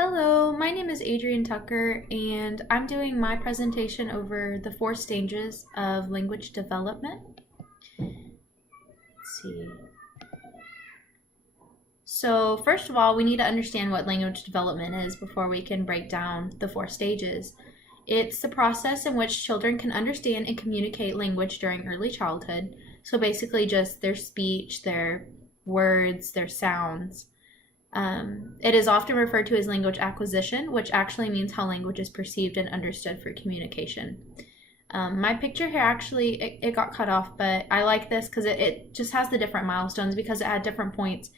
Hello, my name is Adrienne Tucker, and I'm doing my presentation over the four stages of language development. Let's see. So, first of all, we need to understand what language development is before we can break down the four stages. It's the process in which children can understand and communicate language during early childhood. So, basically, just their speech, their words, their sounds. It is often referred to as language acquisition, which actually means how language is perceived and understood for communication. My picture here actually, it got cut off, but I like this because it just has the different milestones because at different points,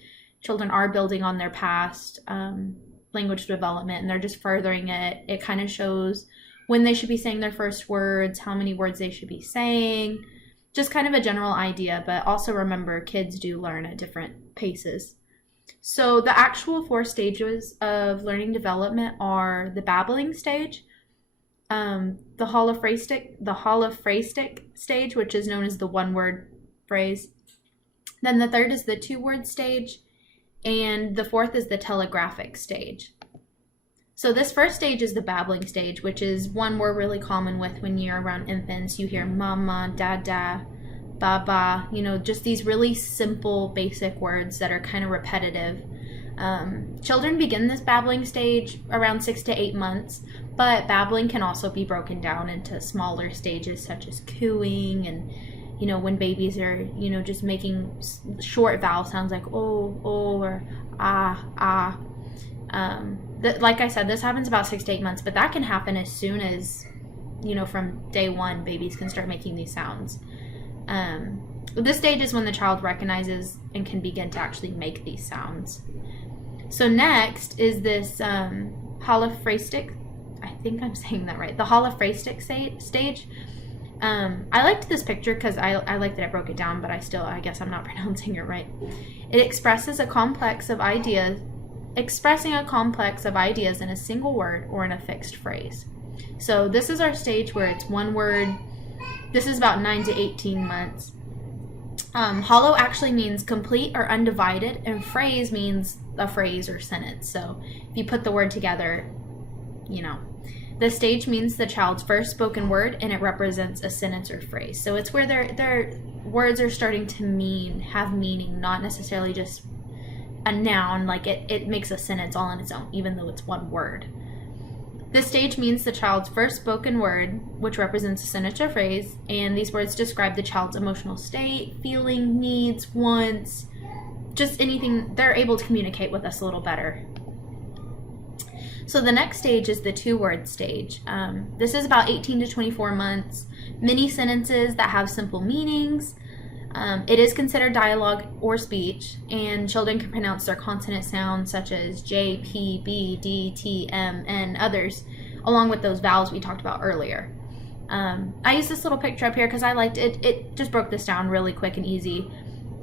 children are building on their past language development and they're just furthering it. It kind of shows when they should be saying their first words, how many words they should be saying, just kind of a general idea, but also remember kids do learn at different paces. So the actual four stages of learning development are the babbling stage, the holophrastic stage, which is known as the one-word phrase. Then the third is the two-word stage, and the fourth is the telegraphic stage. So this first stage is the babbling stage, which is one we're really common with when you're around infants. You hear mama, dada, baba, just these really simple, basic words that are kind of repetitive. Children begin this babbling stage around 6 to 8 months, but babbling can also be broken down into smaller stages such as cooing and, when babies are, just making short vowel sounds like oh, or ah. Like I said, this happens about 6 to 8 months, but that can happen as soon as, from day one, babies can start making these sounds. This stage is when the child recognizes and can begin to actually make these sounds. So next is this holophrastic, I think I'm saying that right, the holophrastic stage. I liked this picture because I like that I broke it down, but I guess I'm not pronouncing it right. It expresses a complex of ideas, expressing a complex of ideas in a single word or in a fixed phrase. So this is our stage where it's one word. This is about 9 to 18 months. Hollow actually means complete or undivided, and phrase means a phrase or sentence. So if you put the word together, This stage means the child's first spoken word, and it represents a sentence or phrase. So it's where their words are starting to have meaning, not necessarily just a noun, like it makes a sentence all on its own, even though it's one word. This stage means the child's first spoken word, which represents a sentence or phrase, and these words describe the child's emotional state, feeling, needs, wants, just anything. They're able to communicate with us a little better. So the next stage is the two-word stage. This is about 18 to 24 months, many sentences that have simple meanings. It is considered dialogue or speech, and children can pronounce their consonant sounds such as J, P, B, D, T, M, and others, along with those vowels we talked about earlier. I used this little picture up here because I liked it. It just broke this down really quick and easy.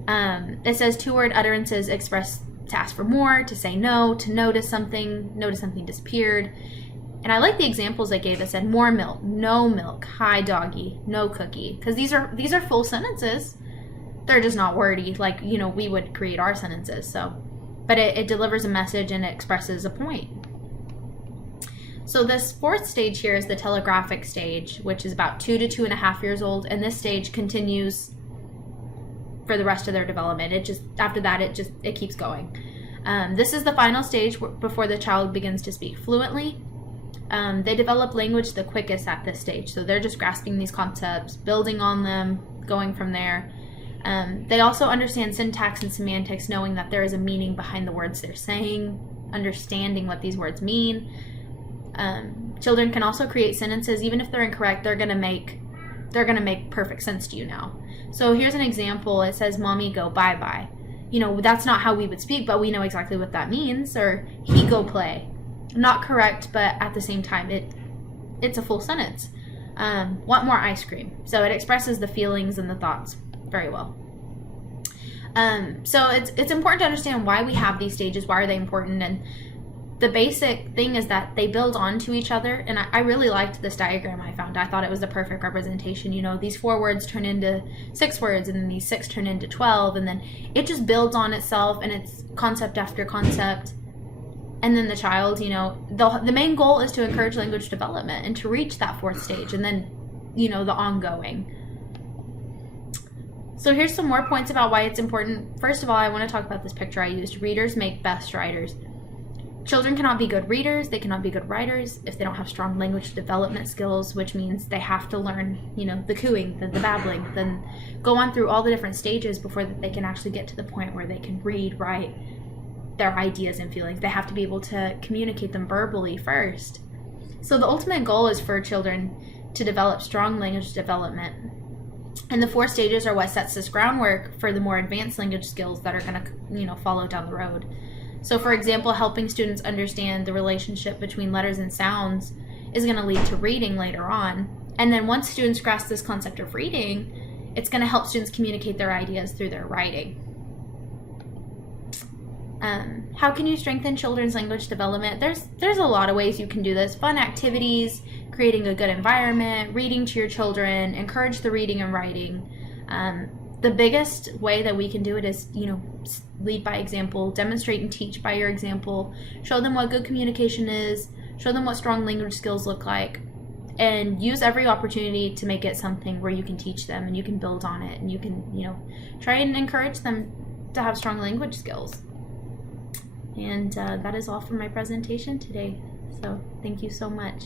It says two-word utterances express to ask for more, to say no, to notice something disappeared. And I like the examples they gave. It said more milk, no milk, hi doggy, no cookie, because these are full sentences. They're just not wordy like, we would create our sentences. But it delivers a message and it expresses a point. So this fourth stage here is the telegraphic stage, which is about 2 to 2.5 years old. And this stage continues for the rest of their development. After that, it keeps going. This is the final stage before the child begins to speak fluently. They develop language the quickest at this stage. So they're just grasping these concepts, building on them, going from there. They also understand syntax and semantics, knowing that there is a meaning behind the words they're saying, understanding what these words mean. Children can also create sentences. Even if they're incorrect, they're gonna make perfect sense to you now. So here's an example. It says, "Mommy go bye-bye." That's not how we would speak, but we know exactly what that means. Or "He go play." Not correct, but at the same time, it's a full sentence. "Want more ice cream." So it expresses the feelings and the thoughts very well. So it's important to understand why we have these stages, why are they important, and the basic thing is that they build onto each other. And I really liked this diagram I found. I thought it was the perfect representation. These 4 words turn into 6 words, and then these 6 turn into 12, and then it just builds on itself, and it's concept after concept. And then the child, the main goal is to encourage language development and to reach that fourth stage, and then, the ongoing. So here's some more points about why it's important. First of all, I want to talk about this picture I used. Readers make best writers. Children cannot be good readers, they cannot be good writers if they don't have strong language development skills, which means they have to learn, the cooing, the babbling, then go on through all the different stages before they can actually get to the point where they can read, write their ideas and feelings. They have to be able to communicate them verbally first. So the ultimate goal is for children to develop strong language development. And the 4 stages are what sets this groundwork for the more advanced language skills that are going to, follow down the road. So for example, helping students understand the relationship between letters and sounds is going to lead to reading later on. And then once students grasp this concept of reading, it's going to help students communicate their ideas through their writing. How can you strengthen children's language development? There's a lot of ways you can do this. Fun activities, creating a good environment, reading to your children, encourage the reading and writing. The biggest way that we can do it is, lead by example, demonstrate and teach by your example, show them what good communication is, show them what strong language skills look like, and use every opportunity to make it something where you can teach them and you can build on it and you can, try and encourage them to have strong language skills. And that is all for my presentation today. So thank you so much.